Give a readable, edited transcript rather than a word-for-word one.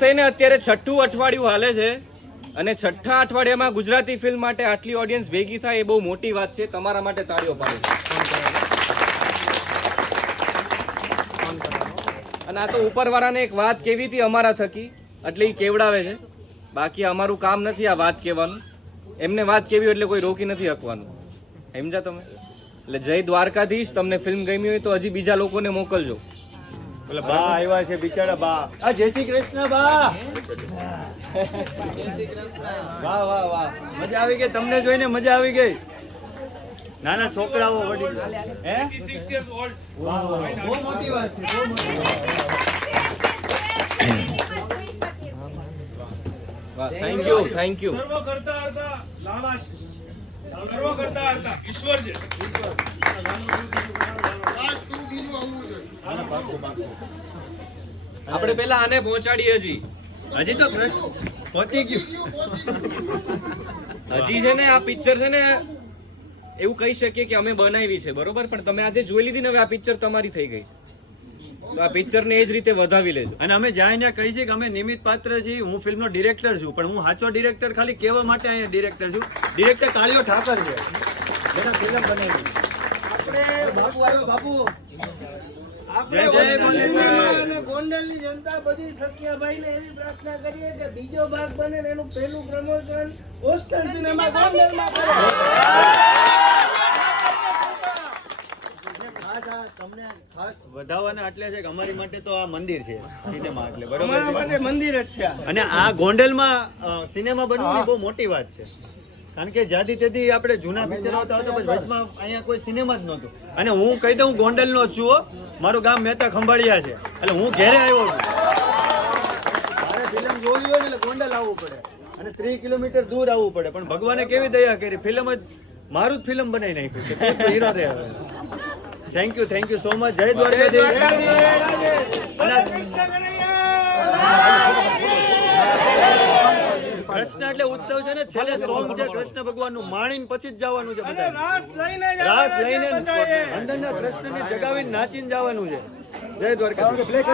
ને અત્યારે છઠ્ઠું અઠવાડિયું હાલે છે અને છઠ્ઠા અઠવાડિયામાં ગુજરાતી ફિલ્મ માટે આટલી ઓડિયન્સ ભેગી થાય એ બહુ મોટી વાત છે. તમારા માટે તાળીઓ પાડો. અને આ તો ઉપરવાળાને એક વાત કેવી હતી અમારા થકી એટલે એ કેવડાવે છે. બાકી અમારું કામ નથી આ વાત કહેવાનું. એમને વાત કેવી એટલે કોઈ રોકી નથી શકવાનું. સમજા તમે? એટલે જય દ્વારકાધીશ. તમને ફિલ્મ ગમી હોય તો હજી બીજા લોકોને મોકલજો. એટલે બા આવ્યા છે બિચારા બા. આ જય શ્રી કૃષ્ણ બા. વાહ વાહ વાહ, મજા આવી ગઈ. તમને જોઈને મજા આવી ગઈ. નાના છોકરાઓ વડી હે 86 years old. વાહ વાહ, બહુ મોટી વાત છે, બહુ મોટી વાત. Thank you, thank you. સર્વ કરતા હરતા લાલા છે. સર્વ કરતા હરતા ઈશ્વર છે. આપણે પેલા આને પહોંચાડીએ. હજી તો કૃષ્ણ પહોંચી ગયું. હજી છે ને આ પિક્ચર છે ને એવું કહી શકીએ કે અમે બનાવી છે, બરોબર, પણ તમે આજે જોઈ લીધી ને, હવે આ પિક્ચર તમારી થઈ ગઈ છે. તો આ પિક્ચર ને એ જ રીતે વધાવી લેજો. અને અમે જ્યાં ત્યાં કહી છે કે અમે નિમિત્ત પાત્ર છીએ. હું ફિલ્મનો ડિરેક્ટર છું, પણ હું સાચો ડિરેક્ટર ખાલી કહેવા માટે અહીંયા ડિરેક્ટર છું. ડિરેક્ટર કાળિયો ઠાકર છે, જેના ફિલ્મ બનાવી. આપણે બાપુ આવ્યો, બાપુ. આપણે અને ગોંડલની જનતા બધી સખિયાભાઈને એવી પ્રાર્થના કરીએ કે બીજો ભાગ બને ને એનું પહેલું પ્રમોશન ઓસ્ટન સિનેમા ગોંડલમાં કરે. તમને ખાસ વધાવવાના એટલે છે કે અમારી માટે તો આ મંદિર છે સિનેમા, એટલે બરોબર અમારા માટે મંદિર જ છે. અને આ ગોંડલમાં સિનેમા બનવું એ બહુ મોટી વાત છે. કારણ કે જ્યાંથી તેથી આપણે જૂના પિક્ચર આવતા હતા પછી વચમાં અહીંયા કોઈ સિનેમા જ નહોતું. અને હું કહી દઉં ગોંડલનો છું હો. મારું ગામ મહેતા ખંભાળિયા છે, એટલે હું ઘેરે આવ્યો છું. મારે ફિલ્મ જોવી હોય ને એટલે ગોંડલ આવવું પડે અને 30 કિલોમીટર દૂર આવવું પડે. પણ ભગવાને કેવી દયા કરી, ફિલ્મ જ મારું જ ફિલ્મ બનાવી નાખ્યું છે. હીરો રે. Thank you so much. જય દ્વારકાધીશ. કૃષ્ણ એટલે ઉત્સવ છે ને, છેલ્લે સોંગ છે કૃષ્ણ ભગવાન નું, માણીને પછી જ જવાનું છે. બધા રાસ લઈને રાસ લઈને અંદરના કૃષ્ણને જગાવીને નાચીને જવાનું છે. જય દ્વારકાધીશ.